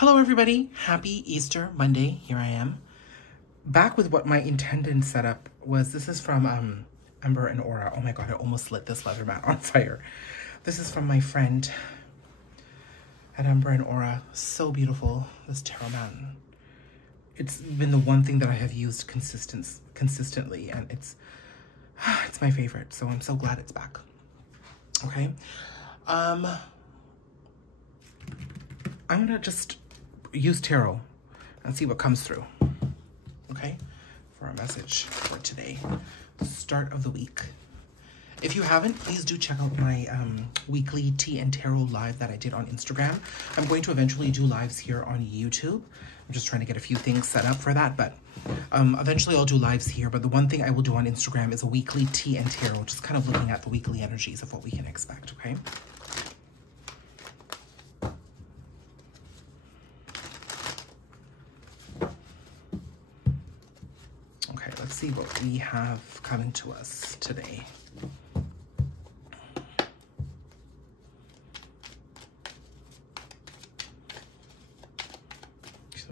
Hello everybody, happy Easter Monday. Here I am, back with what my intended setup was. This is from Ember and Aura. Oh my god, I almost lit this leather mat on fire. This is from my friend at Ember and Aura. So beautiful, this tarot mat. It's been the one thing that I have used consistently, and it's my favorite, so I'm so glad it's back. Okay, I'm gonna just use tarot and see what comes through, okay, for our message for today, the start of the week. If you haven't, please do check out my weekly tea and tarot live that I did on Instagram. I'm going to eventually do lives here on YouTube. I'm just trying to get a few things set up for that, but eventually I'll do lives here. But the one thing I will do on Instagram is a weekly tea and tarot, just kind of looking at the weekly energies of what we can expect, okay? Okay, let's see what we have coming to us today.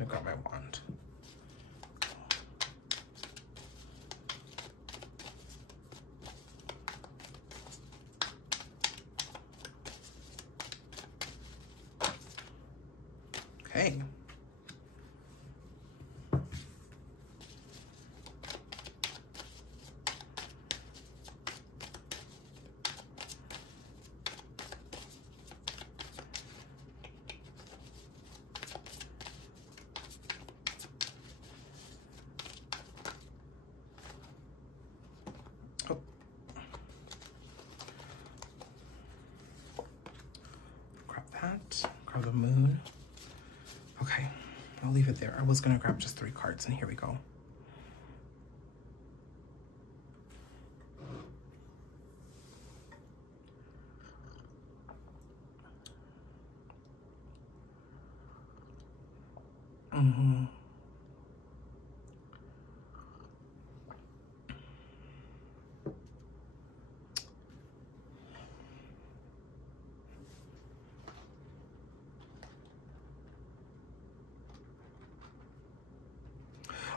I got my wand. Okay. Grab the moon. Okay, I'll leave it there. I was gonna grab just 3 cards, and here we go.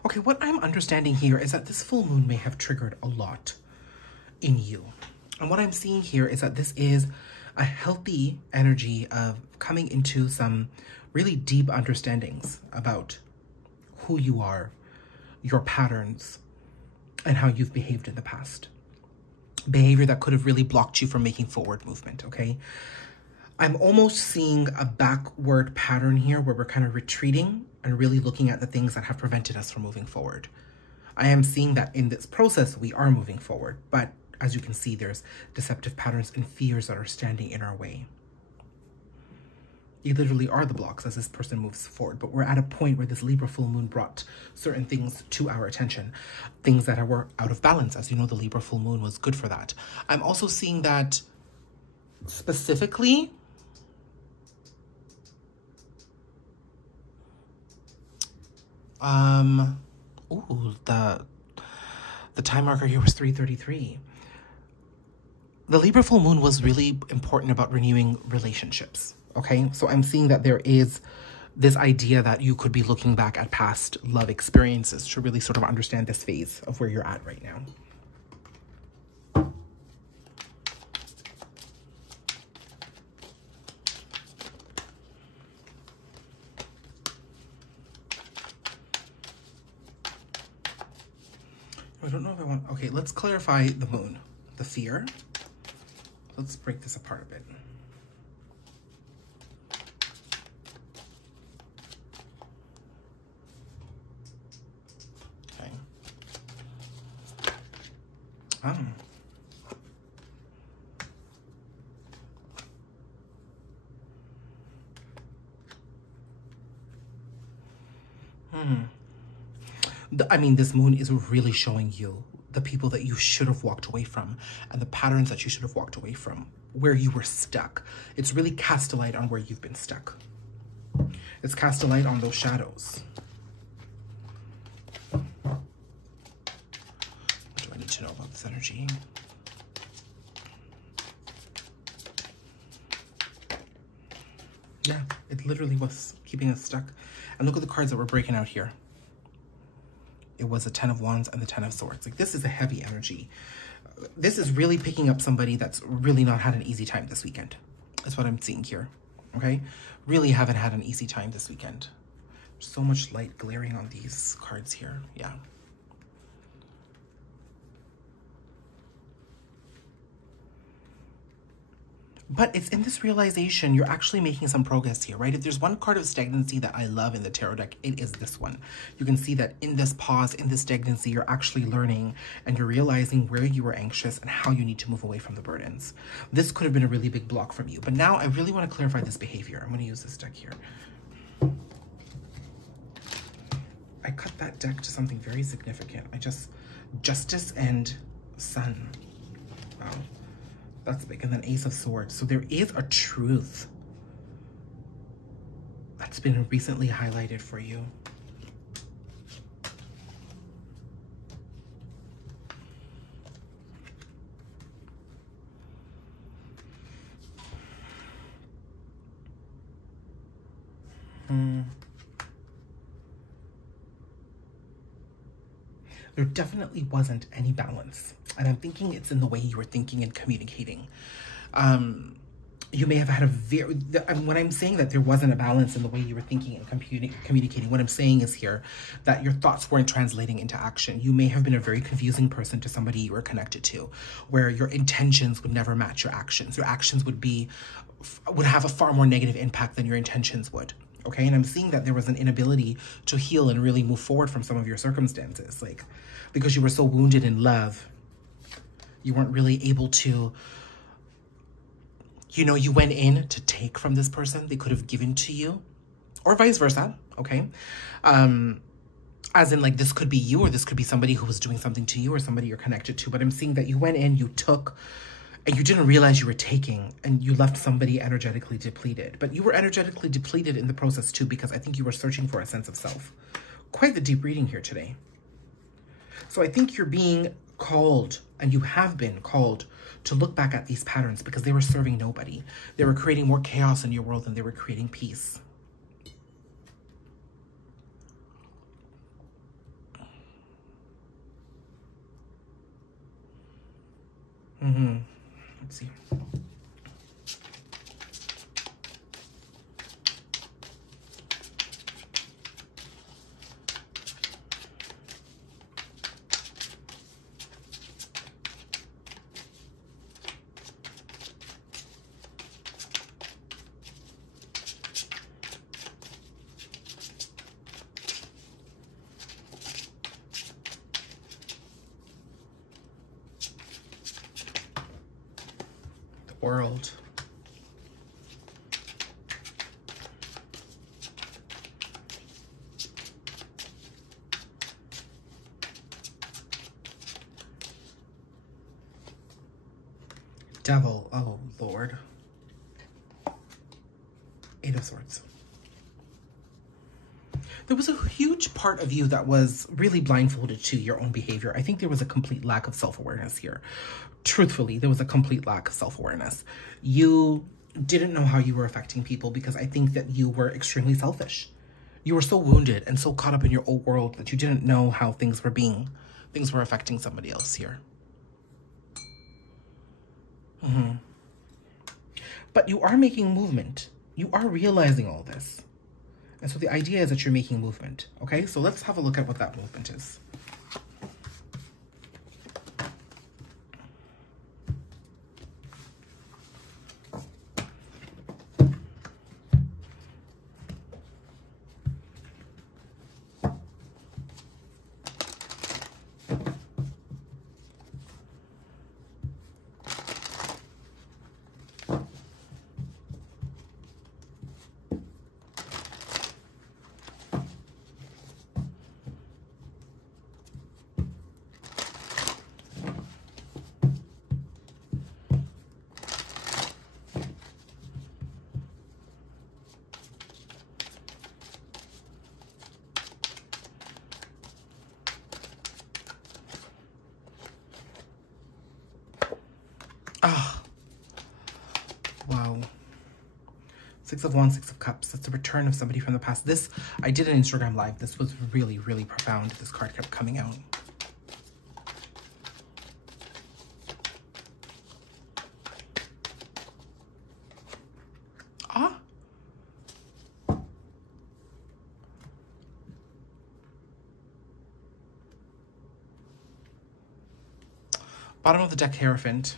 Okay, what I'm understanding here is that this full moon may have triggered a lot in you. And what I'm seeing here is that this is a healthy energy of coming into some really deep understandings about who you are, your patterns, and how you've behaved in the past. Behavior that could have really blocked you from making forward movement, okay? I'm almost seeing a backward pattern here where we're kind of retreating and really looking at the things that have prevented us from moving forward. I am seeing that in this process, we are moving forward, but as you can see, there's deceptive patterns and fears that are standing in our way. You literally are the blocks as this person moves forward, but we're at a point where this Libra full moon brought certain things to our attention, things that were out of balance. As you know, the Libra full moon was good for that. I'm also seeing that specifically, the time marker here was 3:33. The Libra full moon was really important about renewing relationships, okay? So I'm seeing that there is this idea that you could be looking back at past love experiences to really sort of understand this phase of where you're at right now. I don't know if I want... Okay, let's clarify the moon. The fear. Let's break this apart a bit. Okay. I mean, this moon is really showing you the people that you should have walked away from and the patterns that you should have walked away from, where you were stuck. It's really cast a light on where you've been stuck. It's cast a light on those shadows. What do I need to know about this energy? Yeah, it literally was keeping us stuck. And look at the cards that were breaking out here. It was the 10 of Wands and the 10 of Swords. Like, this is a heavy energy. This is really picking up somebody that's really not had an easy time this weekend. That's what I'm seeing here, okay? Really haven't had an easy time this weekend. So much light glaring on these cards here, yeah. But it's in this realization, you're actually making some progress here, right? If there's one card of stagnancy that I love in the tarot deck, it is this one. You can see that in this pause, in this stagnancy, you're actually learning and you're realizing where you were anxious and how you need to move away from the burdens. This could have been a really big block from you. But now I really want to clarify this behavior. I'm going to use this deck here. I cut that deck to something very significant. Justice and Sun. Wow. That's big. And then Ace of Swords. So there is a truth that's been recently highlighted for you. There definitely wasn't any balance. And I'm thinking it's in the way you were thinking and communicating. You may have had a very, when I'm saying that there wasn't a balance in the way you were thinking and communicating, what I'm saying is here that your thoughts weren't translating into action. You may have been a very confusing person to somebody you were connected to, where your intentions would never match your actions. Your actions would have a far more negative impact than your intentions would. Okay, and I'm seeing that there was an inability to heal and really move forward from some of your circumstances, like because you were so wounded in love, you weren't really able to, you know, you went in to take from this person they could have given to you, or vice versa, okay? As in, like, this could be you, or this could be somebody who was doing something to you, or somebody you're connected to, but I'm seeing that you went in, you took, and you didn't realize you were taking, and you left somebody energetically depleted. But you were energetically depleted in the process too, because I think you were searching for a sense of self. Quite the deep reading here today. So I think you're being called, and you have been called, to look back at these patterns because they were serving nobody. They were creating more chaos in your world than they were creating peace. Let's see. World. Devil, oh Lord. Eight of Swords. There was a huge part of you that was really blindfolded to your own behavior. I think there was a complete lack of self-awareness here. Truthfully, there was a complete lack of self-awareness. You didn't know how you were affecting people because I think that you were extremely selfish. You were so wounded and so caught up in your old world that you didn't know how things were affecting somebody else here. But you are making movement. You are realizing all this. And so the idea is that you're making movement, okay? So let's have a look at what that movement is. Six of Wands, Six of Cups. That's the return of somebody from the past. This, I did an Instagram live. This was really, really profound. This card kept coming out. Ah. Bottom of the deck, Hierophant.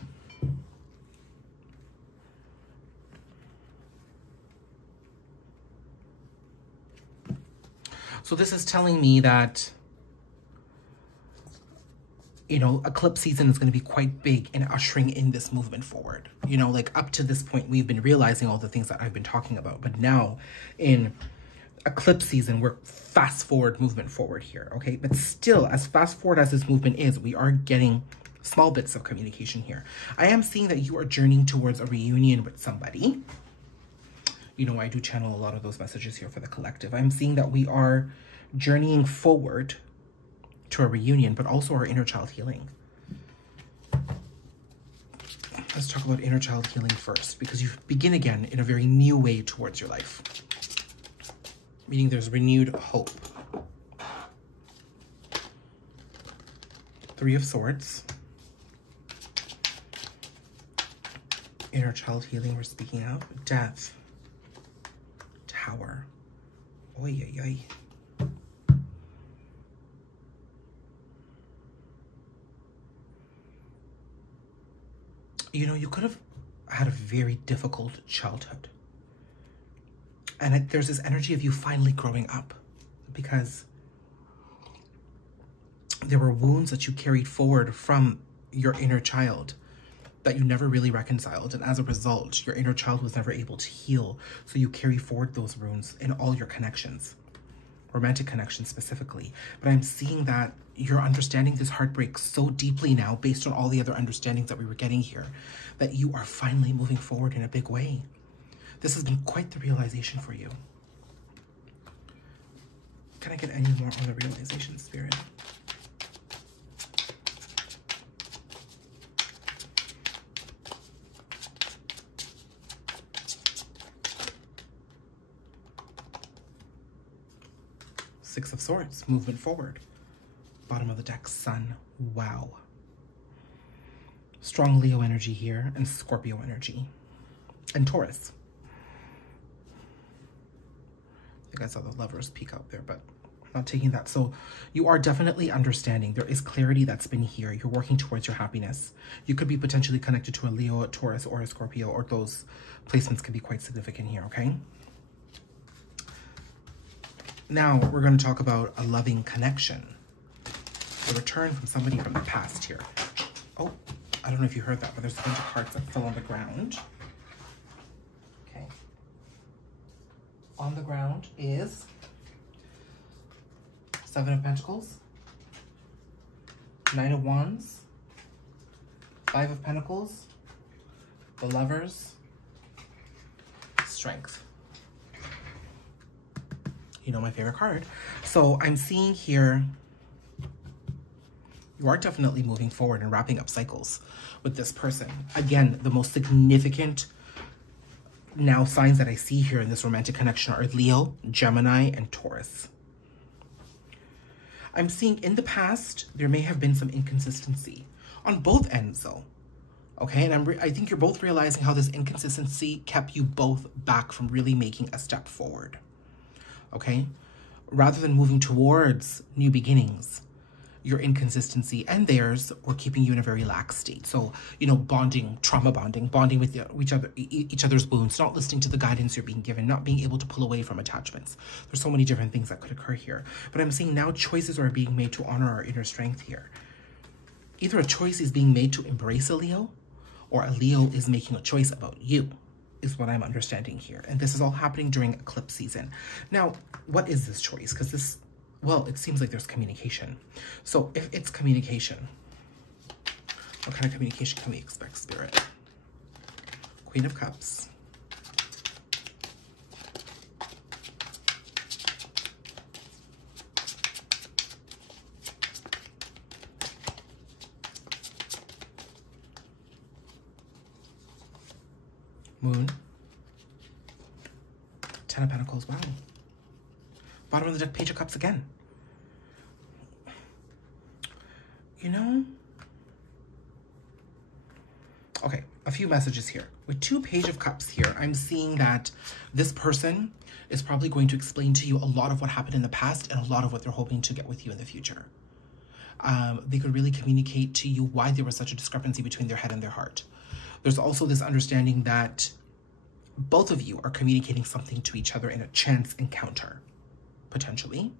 So this is telling me that, you know, eclipse season is going to be quite big in ushering in this movement forward. You know, like up to this point, we've been realizing all the things that I've been talking about. But now in eclipse season, we're fast forward movement forward here. Okay. But still, as fast forward as this movement is, we are getting small bits of communication here. I am seeing that you are journeying towards a reunion with somebody. You know, I do channel a lot of those messages here for the collective. I'm seeing that we are journeying forward to a reunion, but also our inner child healing. Let's talk about inner child healing first, because you begin again in a very new way towards your life. Meaning there's renewed hope. Three of Swords. Inner child healing we're speaking of. Death. Tower. Oy, oy, oy. You know, you could have had a very difficult childhood. And there's this energy of you finally growing up, because there were wounds that you carried forward from your inner child that you never really reconciled. And as a result, your inner child was never able to heal. So you carry forward those wounds in all your connections, romantic connections specifically. But I'm seeing that you're understanding this heartbreak so deeply now, based on all the other understandings that we were getting here, that you are finally moving forward in a big way. This has been quite the realization for you. Can I get any more on the realization, Spirit? Six of Swords, movement forward. Bottom of the deck, Sun. Wow. Strong Leo energy here, and Scorpio energy. And Taurus. I think I saw the Lovers peek out there, but I'm not taking that. So you are definitely understanding. There is clarity that's been here. You're working towards your happiness. You could be potentially connected to a Leo, a Taurus, or a Scorpio, or those placements could be quite significant here, okay? Now we're going to talk about a loving connection. A return from somebody from the past here. Oh, I don't know if you heard that, but there's a bunch of cards that fell on the ground. Okay. On the ground is Seven of Pentacles, Nine of Wands, Five of Pentacles, the Lovers, Strength. You know, my favorite card. So I'm seeing here, you are definitely moving forward and wrapping up cycles with this person. Again, the most significant now signs that I see here in this romantic connection are Leo, Gemini, and Taurus. I'm seeing in the past, there may have been some inconsistency on both ends though. Okay, and I think you're both realizing how this inconsistency kept you both back from really making a step forward. Okay, rather than moving towards new beginnings, your inconsistency and theirs were keeping you in a very lax state. So, you know, bonding, trauma bonding, bonding with each other's wounds, not listening to the guidance you're being given, not being able to pull away from attachments. There's so many different things that could occur here. But I'm seeing now choices are being made to honor our inner strength here. Either a choice is being made to embrace a Leo, or a Leo is making a choice about you, is what I'm understanding here. And this is all happening during eclipse season. Now, what is this choice? Because this, well, it seems like there's communication. So if it's communication, what kind of communication can we expect, Spirit? Queen of Cups. Moon. Ten of Pentacles, wow. Bottom of the deck, Page of Cups again. You know, okay, a few messages here. With two Page of Cups here, I'm seeing that this person is probably going to explain to you a lot of what happened in the past and a lot of what they're hoping to get with you in the future. They could really communicate to you why there was such a discrepancy between their head and their heart. There's also this understanding that both of you are communicating something to each other in a chance encounter, potentially.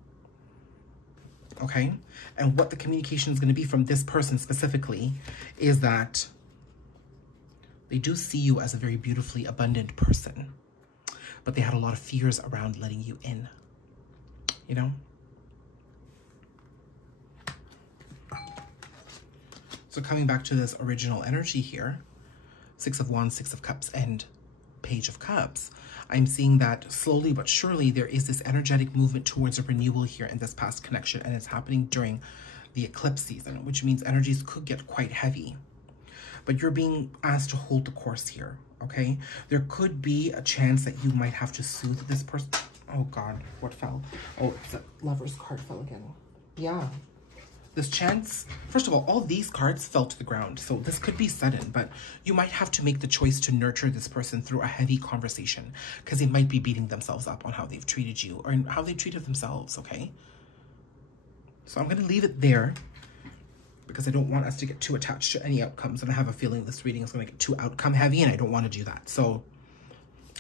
Okay? And what the communication is going to be from this person specifically is that they do see you as a very beautifully abundant person, but they had a lot of fears around letting you in, you know? So coming back to this original energy here, Six of Wands, Six of Cups, and Page of Cups, I'm seeing that slowly but surely there is this energetic movement towards a renewal here in this past connection, and it's happening during the eclipse season, which means energies could get quite heavy. But you're being asked to hold the course here, okay? There could be a chance that you might have to soothe this person. Oh God, what fell? Oh, the Lover's card fell again. Yeah. This chance, first of all these cards fell to the ground, so this could be sudden, but you might have to make the choice to nurture this person through a heavy conversation, because they might be beating themselves up on how they've treated you or how they've treated themselves, okay? So I'm going to leave it there because I don't want us to get too attached to any outcomes, and I have a feeling this reading is going to get too outcome heavy, and I don't want to do that. So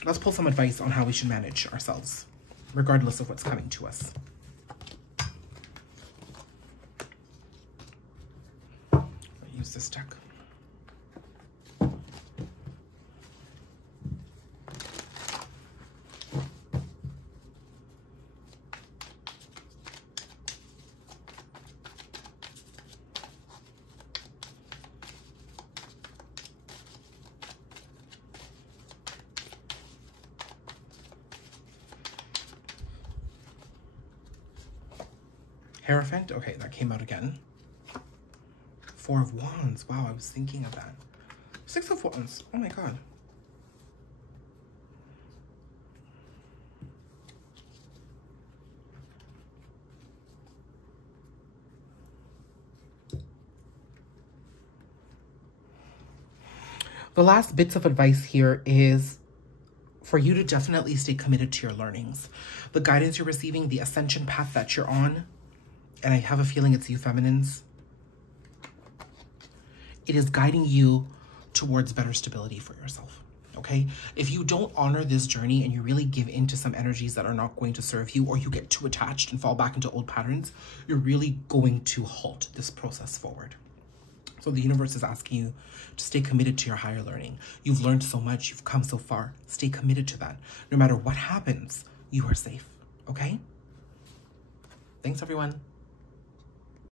let's pull some advice on how we should manage ourselves, regardless of what's coming to us. Use this deck. Hierophant, okay, that came out again. Four of Wands, wow, I was thinking of that. Six of Wands, oh my God. The last bits of advice here is for you to definitely stay committed to your learnings. The guidance you're receiving, the ascension path that you're on, and I have a feeling it's you feminines, it is guiding you towards better stability for yourself, okay? If you don't honor this journey and you really give in to some energies that are not going to serve you, or you get too attached and fall back into old patterns, you're really going to halt this process forward. So the universe is asking you to stay committed to your higher learning. You've learned so much, you've come so far. Stay committed to that. No matter what happens, you are safe, okay? Thanks, everyone.